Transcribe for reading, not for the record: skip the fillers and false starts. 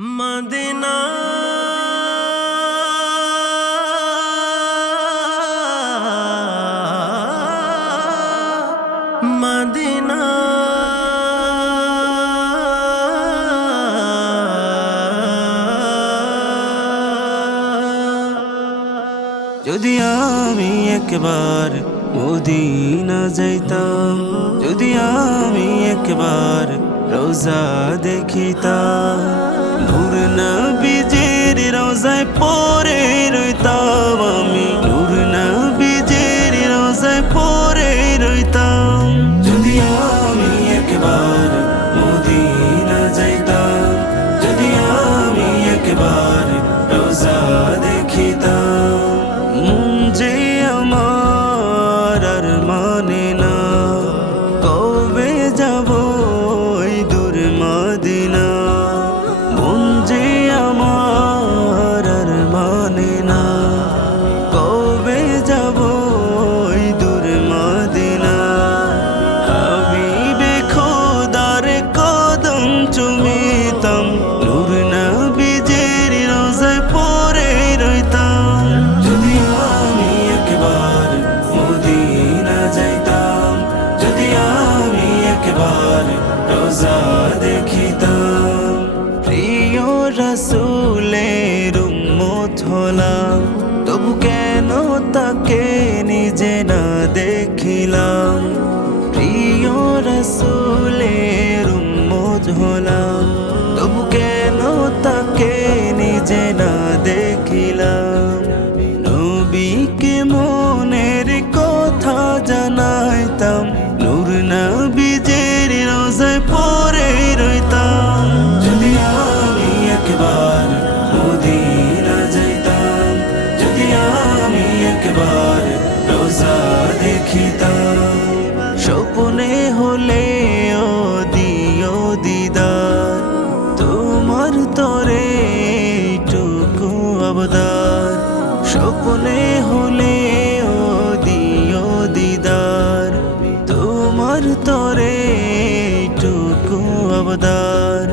Medina Medina যদি আমি একবার মদিনা যাইতাম, যদি আমি একবার রোজা দেখিতাম, নূর নবীজির রোজায় পড়ে রইতাম আমি, নূর নবীজির রোজায় পড়ে রইতাম। যদি আমি একবার মদিনা যাইতাম, যদি আমি একবার রোজা দেখিতাম, মন যে আমার আর মানে না কবে যাব ওই দূর মদিনা, মন যে আমার আর মানে না কবে যাব ওই দূর মদিনা। হাবিবে খোদার কদম চুমিতাম, নূর নবীজির রোজায় পড়ে রইতাম। যদি আমি একবার মদিনা যাইতাম, যদি আমি একবার রোজা দেখিতাম, প্রিয় রাসূলের উম্মত হলাম, তবু কেন তাকে নিজে না দেখিলাম। প্রিয় রাসূলের উম্মত হলাম, তবু কেন তাকে নিজে না দেখিলাম। নবীকে মনের কথা জানাইতাম, নূর নবীজির রোজায় পড়ে রইতাম। যদি আমি একবার মদিনা যাইতাম, যদি আমি একবার রোজা দেখিতাম, স্বপ্নে হলে ও দিও দিদার, তোমার তরে এইটুকু আবদার। স্বপ্নে হলে ও দিও দিদার, তোমার তরে এইটুকু আবদার।